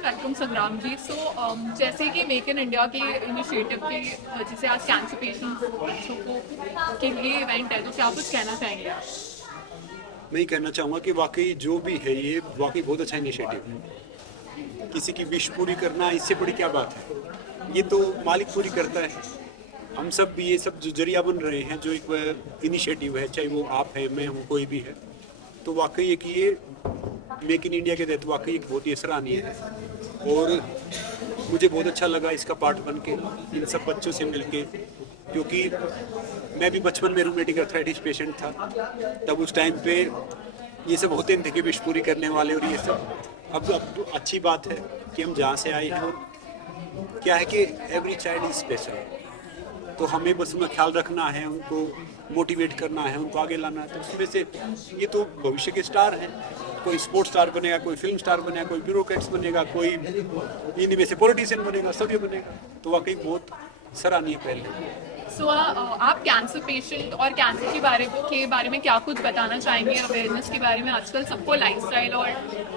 Welcome संग्राम जी। जैसे कि मेक इन इंडिया के इनिशिएटिव की वजह से आज कैंसर पेशेंट्स बच्चों को के लिए इवेंट है, तो क्या कुछ कहना चाहेंगे आप? मैं ये कहना चाहूँगा कि वाकई जो भी है ये वाकई बहुत अच्छा इनिशिएटिव है। किसी की विश पूरी करना इससे बड़ी क्या बात है। ये तो मालिक पूरी करता है। हम सब भी ये सब जो जरिया बन रहे हैं, जो एक इनिशिएटिव है, चाहे वो आप है, मैं हूँ, कोई भी है, तो वाकई एक ये मेक इन इंडिया के तहत वाकई एक बहुत ही सराहनीय है। और मुझे बहुत अच्छा लगा इसका पार्ट बन के, इन सब बच्चों से मिल के, क्योंकि मैं भी बचपन में रूमेटिक अर्थराइटिस पेशेंट था। तब उस टाइम पे ये सब होते नहीं थे कि विश पूरी करने वाले और ये सब। अब तो अच्छी बात है कि हम जहाँ से आए हैं, और क्या है कि एवरी चाइल्ड इज स्पेशल, तो हमें बस उनका ख्याल रखना है, उनको मोटिवेट करना है, उनको आगे लाना है। तो उसमें से ये तो भविष्य के स्टार हैं। कोई स्पोर्ट्स स्टार बनेगा, कोई फिल्म स्टार बनेगा, कोई ब्यूरोक्रेट्स बनेगा, कोई इनमें से पॉलिटिशियन बनेगा, सब ये बनेगा। तो वाकई बहुत सराहनीय पहल है। आप कैंसर पेशेंट और कैंसर के बारे में क्या कुछ बताना चाहेंगे अवेयरनेस के बारे में? आजकल सबको लाइफस्टाइल और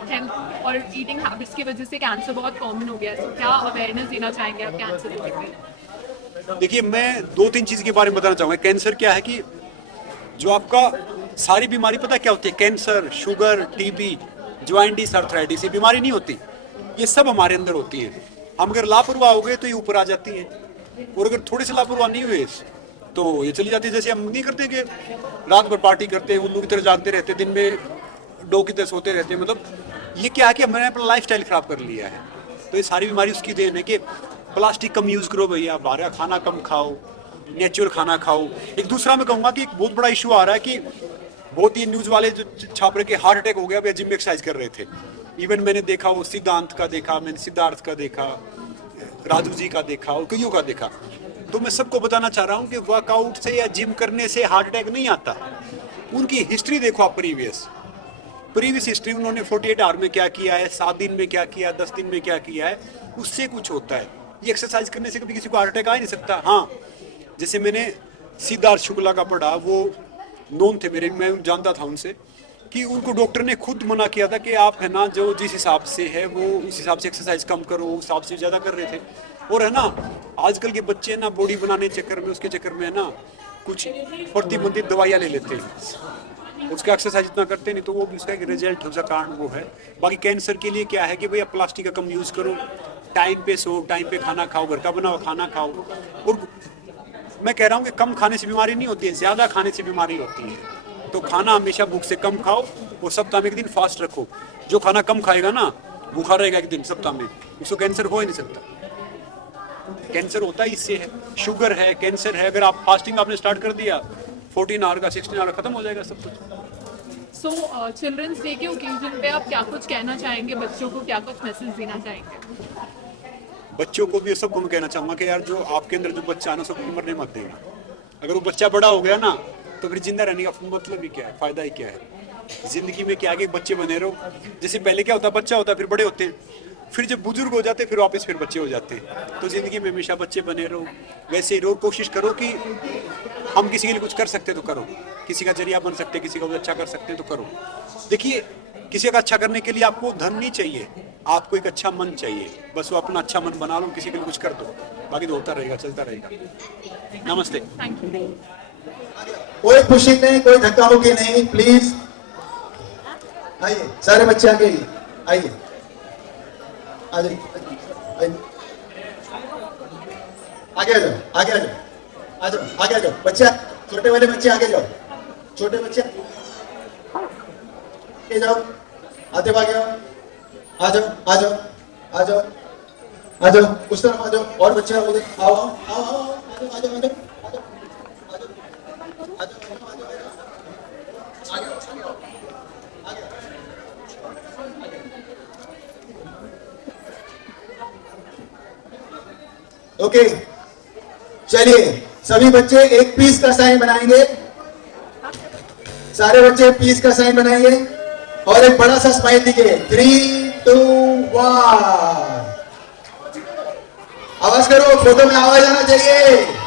हेल्थ और ईटिंग हैबिट्स की वजह से कैंसर बहुत कॉमन हो गया है, तो क्या अवेयरनेस देना चाहेंगे आप कैंसर को लेकर? देखिए, मैं दो तीन चीज़ के बारे में बताना चाहूँगा। कैंसर क्या है कि जो आपका सारी बीमारी पता क्या होती है, कैंसर, शुगर, टीबी, ज्वाइंटिस, अर्थराइटिस, ये बीमारी नहीं होती। ये सब हमारे अंदर होती है। हम अगर लापरवाह हो गए तो ये ऊपर आ जाती है, और अगर थोड़े से लापरवाह नहीं हुए तो ये चली जाती है। जैसे हम नहीं करते कि रात भर पार्टी करते हैं, उल्लू की तरह जागते रहते हैं, दिन में डो की तरह सोते रहते हैं। मतलब ये क्या है कि हमने अपना लाइफ स्टाइल खराब कर लिया है। तो ये सारी बीमारी उसकी देन है कि प्लास्टिक कम यूज़ करो भैया, बाहर का खाना कम खाओ, नेचुरल खाना खाओ। एक दूसरा मैं कहूँगा कि एक बहुत बड़ा इशू आ रहा है कि बहुत ही न्यूज़ वाले जो छाप रहे कि हार्ट अटैक हो गया, भैया जिम में एक्सरसाइज कर रहे थे। इवन मैंने देखा वो सिद्धांत का देखा, मैंने सिद्धार्थ का देखा, राजू जी का देखा और कईयों का देखा। तो मैं सबको बताना चाह रहा हूँ कि वर्कआउट से या जिम करने से हार्ट अटैक नहीं आता। उनकी हिस्ट्री देखो आप, प्रीवियस हिस्ट्री, उन्होंने 48 आवर में क्या किया है, 7 दिन में क्या किया, 10 दिन में क्या किया है, उससे कुछ होता है। ये एक्सरसाइज करने से कभी किसी को हार्ट अटैक आ ही नहीं सकता। हाँ, जैसे मैंने सिद्धार्थ शुक्ला का पढ़ा, वो नोन थे मेरे, मैं जानता था उनसे, कि उनको डॉक्टर ने खुद मना किया था कि आप है ना, जो जिस हिसाब से है वो उस हिसाब से एक्सरसाइज कम करो, उस हिसाब से ज़्यादा कर रहे थे। और है ना, आजकल के बच्चे ना बॉडी बनाने चक्कर में, उसके चक्कर में है ना, कुछ प्रतिबंधित दवाइयाँ ले लेते हैं, उसका एक्सरसाइज इतना करते नहीं, तो वो भी उसका एक रिजल्ट, उसका कारण वो है। बाकी कैंसर के लिए क्या है कि भैया प्लास्टिक का कम यूज़ करो, टाइम पे सो, टाइम पे खाना खाओ, घर का बना हुआ खाना खाओ। और मैं कह रहा हूँ कि कम खाने से बीमारी नहीं होती है, ज़्यादा खाने से बीमारी होती है। तो खाना हमेशा भूख से कम खाओ, और सप्ताह में एक दिन फास्ट रखो। जो खाना कम खाएगा ना, भूखा रहेगा एक दिन सप्ताह में, उसको कैंसर हो ही नहीं सकता। कैंसर होता ही इससे है। शुगर है, कैंसर है, अगर आप फास्टिंग आपने स्टार्ट कर दिया, 14 आवर का, 16 आवर खत्म हो जाएगा सब कुछ। चिल्ड्रंस डे के ओकेजन पे आप क्या कुछ कहना चाहेंगे? बच्चों को क्या कुछ मैसेज देना चाहेंगे? बच्चों को भी सबको मैं कहना चाहूँगा कि यार, जो आपके अंदर जो बच्चा है ना, सबको मरने मत देना। अगर वो बच्चा बड़ा हो गया ना, तो फिर जिंदा रहने का मतलब ही क्या है, फायदा ही क्या है। जिंदगी में क्या है कि बच्चे बने रहो। जैसे पहले क्या होता, बच्चा होता फिर बड़े होते हैं, फिर जब बुजुर्ग हो जाते फिर वापस फिर बच्चे हो जाते हैं। तो जिंदगी में हमेशा बच्चे बने रहो, वैसे ही रहो। कोशिश करो कि हम किसी के लिए कुछ कर सकते तो करो, किसी का जरिया बन सकते, किसी का अच्छा कर सकते तो करो। देखिए, किसी का अच्छा करने के लिए आपको धन नहीं चाहिए, आपको एक अच्छा मन चाहिए। बस वो अपना अच्छा मन बना लो, किसी के लिए कुछ कर दो, बाकी तो होता रहेगा, चलता रहेगा। नमस्ते। Thank you. कोई खुशी नहीं, कोई धक्का मुक्की नहीं, प्लीज आइए, सारे बच्चे आगे आइए, आइए, आ जाइए, आगे आ जाओ, आगे आ जाओ, आ जाओ, आगे आ जाओ बच्चे, छोटे वाले बच्चे आगे जाओ, छोटे बच्चे आगे जाओ, आते भागे आ जाओ, आ जाओ, आ जाओ, आ जाओ, उस तरफ आ जाओ, और बच्चे आओ, आओ, आओ, आओ, आओ, आ जाओ, आ जाओ, ओके, चलिए सभी बच्चे एक पीस का साइन बनाएंगे, सारे बच्चे पीस का साइन बनाएंगे और एक बड़ा सा स्माइल दीजिए। 3, 2, 1, आवाज करो, फोटो में आवाज आना चाहिए।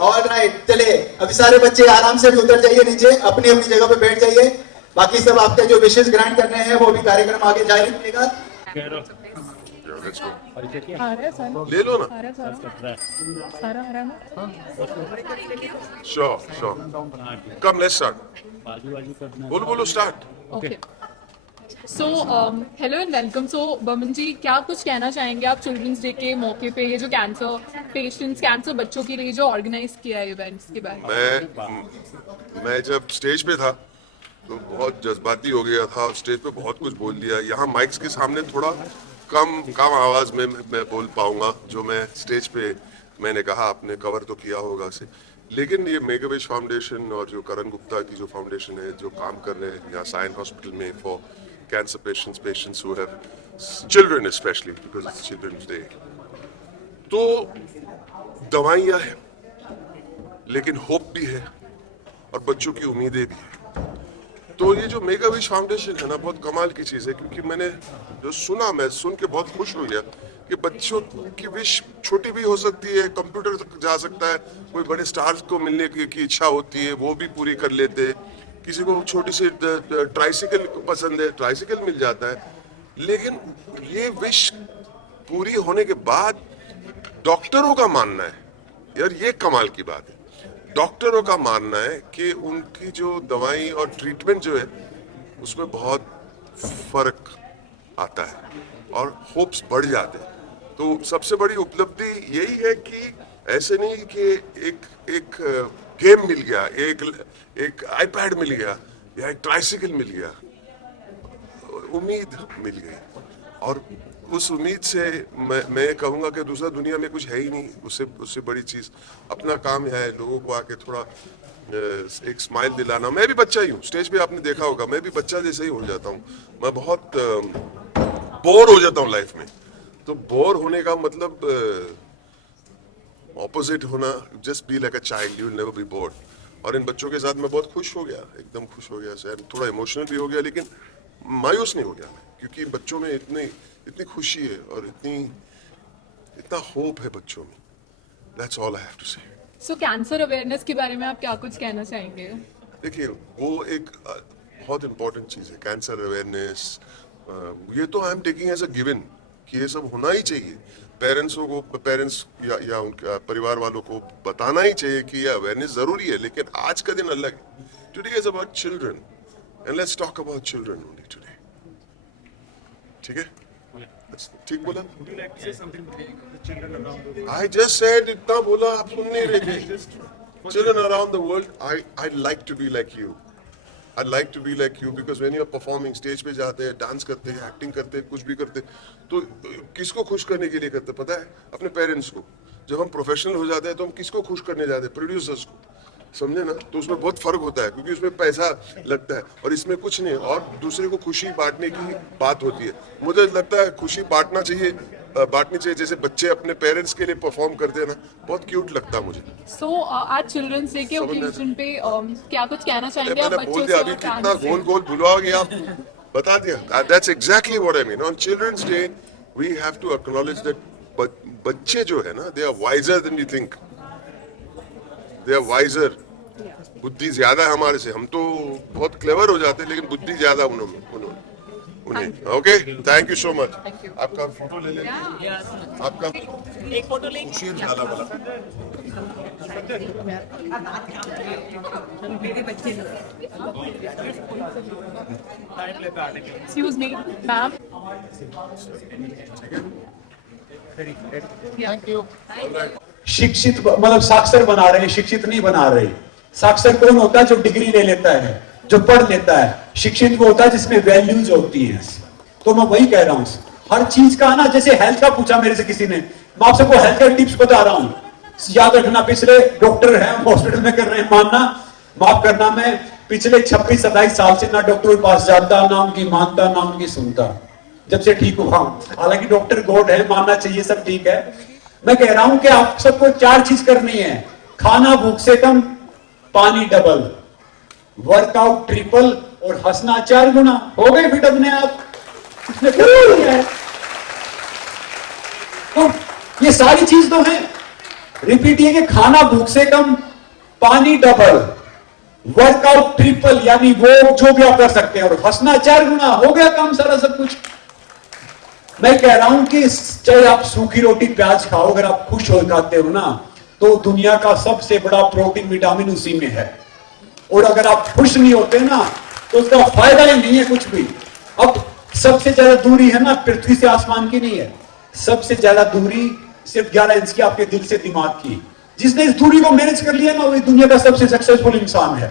ऑल राइट, चलिए अभी सारे बच्चे आराम से भी उतर जाइए नीचे, अपनी अपनी जगह पे बैठ जाइए। बाकी सब आपके जो विशेष ग्रांट करने हैं वो भी कार्यक्रम आगे जारी रहेगा। Let's go. आ रहा है सारा, ले लो ना। आ रहा है सारा आ रहा है ना। Sure. Come, let's start. बोलो start. Okay so hello and welcome. So Baman ji, क्या कुछ कहना चाहेंगे आप चिल्ड्रंस डे के मौके पे, ये जो कैंसर पेशेंट्स, कैंसर बच्चों के लिए जो ऑर्गेनाइज किया है इवेंट्स के बारे में? मैं जब स्टेज पे था तो बहुत जज्बाती हो गया था, स्टेज पे बहुत कुछ बोल दिया। यहाँ माइक्स के सामने थोड़ा कम आवाज में मैं बोल पाऊंगा जो मैं स्टेज पे मैंने कहा। आपने कवर तो किया होगा उसे, लेकिन ये मेक अ विश फाउंडेशन और जो करण गुप्ता की जो फाउंडेशन है जो काम कर रहे हैं यहाँ साइन हॉस्पिटल में for cancer patients who have children, specially because it's children's day, तो दवाइयाँ हैं लेकिन होप भी है और बच्चों की उम्मीदें भी है। तो ये जो मेगा विश फाउंडेशन है ना, बहुत कमाल की चीज़ है, क्योंकि मैंने जो सुना, मैं सुन के बहुत खुश हो गया कि बच्चों की विश छोटी भी हो सकती है, कंप्यूटर तक जा सकता है, कोई बड़े स्टार्स को मिलने की इच्छा होती है वो भी पूरी कर लेते हैं, किसी को छोटी सी ट्राइसिकल पसंद है, ट्राइसिकल मिल जाता है। लेकिन ये विश पूरी होने के बाद डॉक्टरों का मानना है, यार ये कमाल की बात है, डॉक्टरों का मानना है कि उनकी जो दवाई और ट्रीटमेंट जो है उसमें बहुत फर्क आता है और होप्स बढ़ जाते हैं। तो सबसे बड़ी उपलब्धि यही है कि ऐसे नहीं कि एक गेम मिल गया, एक आईपैड मिल गया या एक ट्राइसिकल मिल गया, उम्मीद मिल गई। और उस उम्मीद से मैं कहूँगा कि दूसरा दुनिया में कुछ है ही नहीं, उससे बड़ी चीज़ अपना काम है, लोगों को आके थोड़ा एक स्माइल दिलाना। मैं भी बच्चा ही हूँ, स्टेज पे आपने देखा होगा, मैं भी बच्चा जैसे ही हो जाता हूँ, मैं बहुत बोर हो जाता हूँ लाइफ में। तो बोर होने का मतलब ऑपोजिट होना, just be like a child, you will never be board. और इन बच्चों के साथ मैं बहुत खुश हो गया, एकदम खुश हो गया, शायद थोड़ा इमोशनल भी हो गया, लेकिन मायूस नहीं हो गया मैं, क्योंकि बच्चों में इतनी खुशी है और इतना होप है बच्चों में। That's all I have to say. So cancer awareness के बारे में आप क्या कुछ कहना चाहेंगे? देखिए, वो एक बहुत इम्पोर्टेंट चीज़ है, कैंसर अवेयरनेस। ये तो I am taking as a given कि ये सब होना ही चाहिए। पेरेंट्स या उनके परिवार वालों को बताना ही चाहिए कि ये अवेयरनेस ज़रूरी है। लेकिन आज का दिन अलग है, today is about children and let's talk about children only today. ठीक है, ठीक बोला? I just said इतना बोला, आप सुन नहीं रहे थे। Children around the world, I'd like to be like you. I'd like to be like you because when you're performing, stage पे जाते हैं, डांस करते हैं, एक्टिंग करते हैं, कुछ भी करते हैं, तो किसको खुश करने के लिए करते हैं पता है? अपने पेरेंट्स को। जब हम प्रोफेशनल हो जाते हैं तो हम किसको खुश करने जाते हैं? प्रोड्यूसर्स को, समझे ना? तो उसमें बहुत फर्क होता है, क्योंकि उसमें पैसा लगता है और इसमें कुछ नहीं, और दूसरे को खुशी बांटने की बात होती है। मुझे लगता है खुशी बांटनी चाहिए, जैसे बच्चे अपने पेरेंट्स के लिए परफॉर्म करते हैं ना, बहुत क्यूट लगता है मुझे। सो आज चिल्ड्रंस डे के ओकेजन पे क्या कुछ कहना चाहेंगे आप मैंने बोल बच्चों दिया, से अभी और कितना fans से? गोल बुलवाओगे आप, बता दिया। That's exactly what I mean. On Children's Day, we have to acknowledge that बच्चे जो है ना, they are wiser than we think. They are wiser. बुद्धि ज्यादा है हमारे से, हम तो बहुत क्लेवर हो जाते हैं, लेकिन बुद्धि ज्यादा उन्हें। Okay, thank you so much. आपका फोटो ले लेंगे, आपका एक फोटो ले खुशी ज्यादा वाला। मेरे बच्चे Excuse me, ma'am. शिक्षित मतलब साक्षर बना रहे हैं, शिक्षित नहीं बना रहे। साक्षर कौन होता है? जो डिग्री ले लेता है, जो पढ़ लेता है। शिक्षित वो होता है जिसमें वैल्यूज होती हैं। तो मैं वही कह रहा हूं, हर चीज का ना, जैसे हेल्थ का पूछा मेरे से किसी ने, मैं आप सबको हेल्थ के टिप्स बता रहा हूं, याद रखना। पिछले डॉक्टर हैं, हॉस्पिटल में कर रहे हैं, मानना माफ करना, मैं पिछले 26-27 साल से ना डॉक्टर के पास जाता, ना उनकी मानता, ना उनकी सुनता, जब से ठीक हुआ हूं। हालांकि डॉक्टर गॉड है, मानना चाहिए, सब ठीक है। मैं कह रहा हूं कि आप सबको 4 चीज करनी है: खाना भूख से कम, पानी डबल, वर्कआउट ट्रिपल और हंसना 4 गुना। हो गए फिट अपने आप, इसमें कोई नहीं है। तो ये सारी चीज तो है। रिपीट ये कि खाना भूख से कम, पानी डबल, वर्कआउट ट्रिपल, यानी वो जो भी आप कर सकते हैं, और हंसना 4 गुना, हो गया काम सारा सब कुछ। मैं कह रहा हूं कि चाहे आप सूखी रोटी प्याज खाओ, अगर आप खुश हो खाते हो ना, तो दुनिया का सबसे बड़ा प्रोटीन विटामिन उसी में है। और अगर आप खुश नहीं होते ना, तो उसका फायदा ही नहीं है कुछ भी। अब सबसे ज्यादा दूरी है ना पृथ्वी से आसमान की नहीं है, सबसे ज्यादा दूरी सिर्फ 11 इंच की आपके दिल से दिमाग की। जिसने इस दूरी को मैनेज कर लिया ना, वो दुनिया का सबसे सक्सेसफुल इंसान है।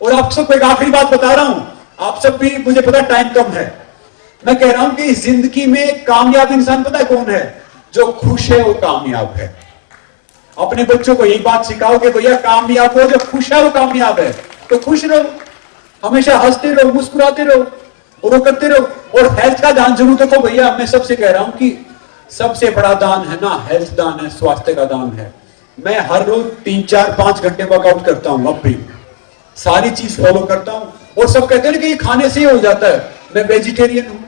और आप सबको एक आखिरी बात बता रहा हूं, आप सब भी, मुझे पता टाइम कम है, मैं कह रहा हूं कि इस जिंदगी में कामयाब इंसान पता है कौन है? जो खुश है वो कामयाब है। अपने बच्चों को यही बात सिखाओ कि भैया कामयाब हो, जो खुश है वो कामयाब है। तो खुश रहो, हमेशा हंसते रहो, मुस्कुराते रहो, और वो करते रहो। और हेल्थ का ध्यान जरूर रखो भैया। मैं सबसे कह रहा हूं कि सबसे बड़ा दान है ना, हेल्थ दान है, स्वास्थ्य का दान है। मैं हर रोज 3, 4, 5 घंटे वर्कआउट करता हूं, अब भी सारी चीज फॉलो करता हूं। और सब कहते हैं कि ये खाने से ही हो जाता है, मैं वेजिटेरियन हूं।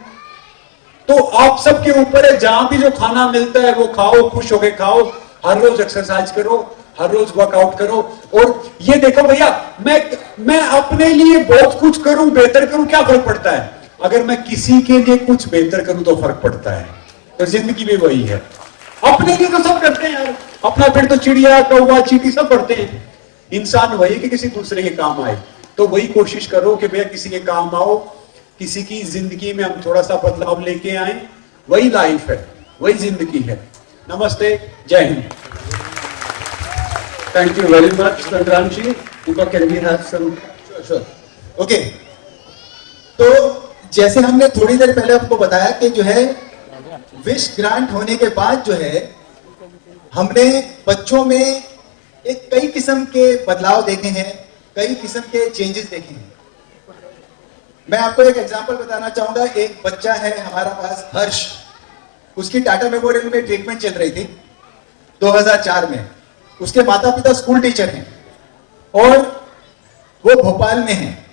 तो आप सबके ऊपर है, जहां भी जो खाना मिलता है वो खाओ, खुश होके खाओ, हर रोज एक्सरसाइज करो, हर रोज वर्कआउट करो। और ये देखो भैया, मैं अपने लिए बहुत कुछ करूं, बेहतर करूं, क्या फर्क पड़ता है? अगर मैं किसी के लिए कुछ बेहतर करूं तो फर्क पड़ता है। तो जिंदगी में वही है, अपने लिए तो सब करते हैं यार, अपना पेड़ तो चिड़िया, कौवा, चींटी सब पढ़ते हैं। इंसान वही कि किसी दूसरे के काम आए। तो वही कोशिश करो कि भैया किसी के काम आओ, किसी की जिंदगी में हम थोड़ा सा बदलाव लेके आए। वही लाइफ है, वही जिंदगी है। नमस्ते, जय Hind. Thank you very much, Sangramji. Deepak, can we have some? Sure. Okay, तो जैसे हमने थोड़ी देर पहले आपको बताया कि जो है विश ग्रांट होने के बाद जो है हमने बच्चों में एक कई किस्म के बदलाव देखे हैं, कई किस्म के चेंजेस देखे हैं। मैं आपको एक एग्जांपल बताना चाहूंगा। एक बच्चा है हमारा पास, हर्ष, उसकी टाटा मेमोरियल में ट्रीटमेंट चल रही थी 2004 में। उसके माता पिता स्कूल टीचर हैं और वो भोपाल में हैं।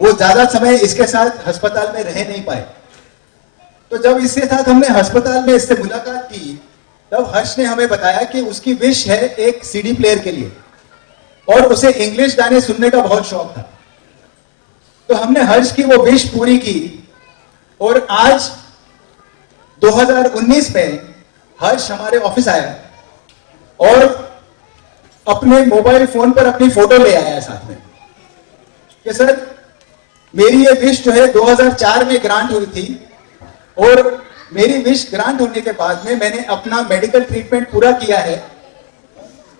वो ज्यादा समय इसके साथ अस्पताल में रह नहीं पाए। तो जब इसके साथ हमने अस्पताल में इससे मुलाकात की, तब हर्ष ने हमें बताया कि उसकी विश है एक सीडी प्लेयर के लिए, और उसे इंग्लिश गाने सुनने का बहुत शौक था। तो हमने हर्ष की वो विश पूरी की, और आज 2019 में हर्ष हमारे ऑफिस आया और अपने मोबाइल फोन पर अपनी फोटो ले आया साथ में कि सर मेरी ये विश जो है 2004 में ग्रांट हुई थी, और मेरी विश ग्रांट होने के बाद में मैंने अपना मेडिकल ट्रीटमेंट पूरा किया है,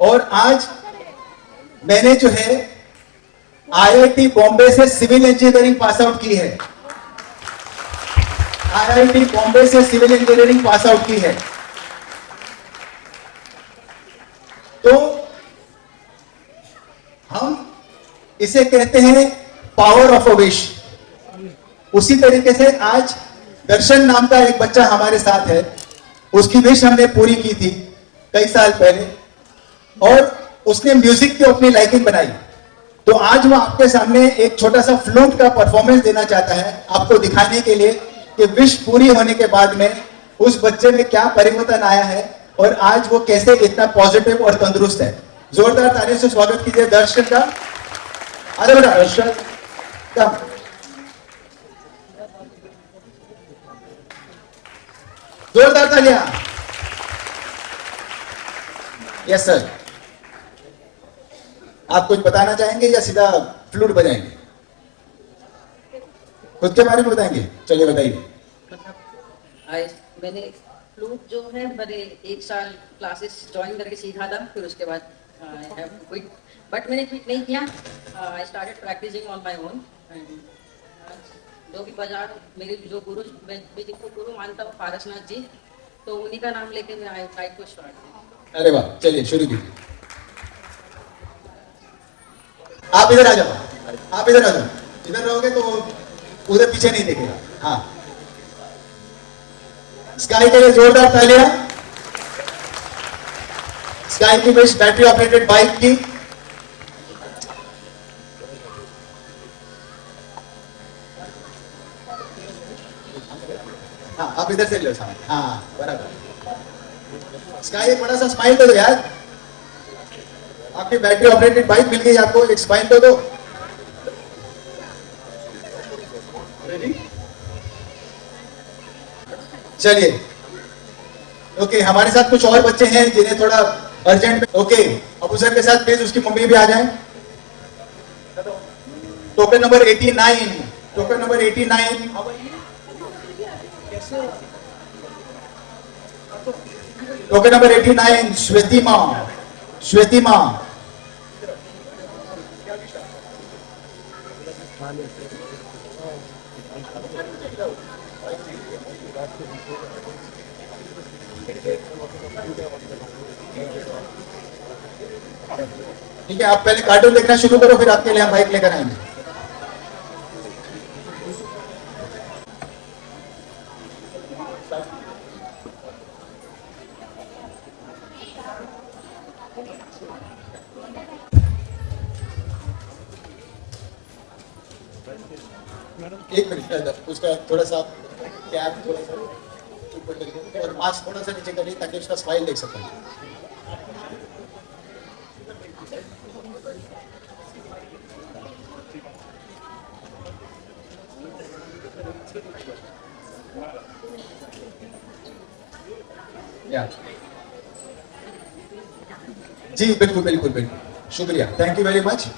और आज मैंने जो है आईआईटी बॉम्बे से सिविल इंजीनियरिंग पास आउट की है। आईआईटी बॉम्बे से सिविल इंजीनियरिंग पास आउट की है। तो हम इसे कहते हैं पावर ऑफ अ विश। उसी तरीके से आज दर्शन नाम का एक बच्चा हमारे साथ है, उसकी विश हमने पूरी की थी कई साल पहले, और उसने म्यूजिक की अपनी लाइकिंग बनाई। तो आज वो आपके सामने एक छोटा सा फ्लूट का परफॉर्मेंस देना चाहता है, आपको दिखाने के लिए कि विश पूरी होने के बाद में उस बच्चे में क्या परिवर्तन आया है, और आज वो कैसे इतना पॉजिटिव और तंदुरुस्त है। जोरदार तालियों से स्वागत कीजिए दर्शन का। अरे बेटा दर्शन, कम। जोरदार तालियां। Yes sir. आप कुछ बताना चाहेंगे या सीधा फ्लूट बजाएंगे? खुद के बारे में बताएंगे? चलिए बताइए। मैंने फ्लूट जो है मैंने 1 साल क्लासेस ज्वाइन करके सीखा था, फिर उसके बाद क्विट, बट मैंने क्विट नहीं किया। I started practising on my own. जो भी बाजार मेरे जो गुरु, मैं जिनको गुरु मानता हूँ पारसनाथ जी, तो उन्हीं का नाम लेके मैं आई ट्राई टू स्टार्ट। अरे वाह, चलिए शुरू कीजिए। आप इधर आ जाओ, आप इधर आ जाओ। इधर रहोगे तो उधर पीछे नहीं देखेगा। हाँ, स्काई के लिए जोरदार तालियां। स्काई की विश बैटरी ऑपरेटेड बाइक की। हाँ, आप इधर से लो सामने। हाँ बराबर। स्काई एक बड़ा सा स्माइल दे दो यार। आपकी बैटरी ऑपरेटेड बाइक मिल गई आपको, एक स्माइल तो दो। रेडी? चलिए, ओके, हमारे साथ कुछ और बच्चे हैं जिन्हें थोड़ा अर्जेंट में, ओके, अबू सर के साथ प्लीज उसकी मम्मी भी आ जाए। Token number 89, token number 89, token number 89, श्वेतिमा, श्वेतिमा। ठीक है, आप पहले कार्टून देखना शुरू करो, फिर आपके लिए हम बाइक लेकर आएंगे। एक मिनट, उसका थोड़ा सा कैप थोड़ा सा ऊपर करिए और मास्क थोड़ा सा नीचे करिए ताकि उसका स्माइल देख सकें। या जी बिल्कुल बिल्कुल बिल्कुल, शुक्रिया, थैंक यू वेरी मच।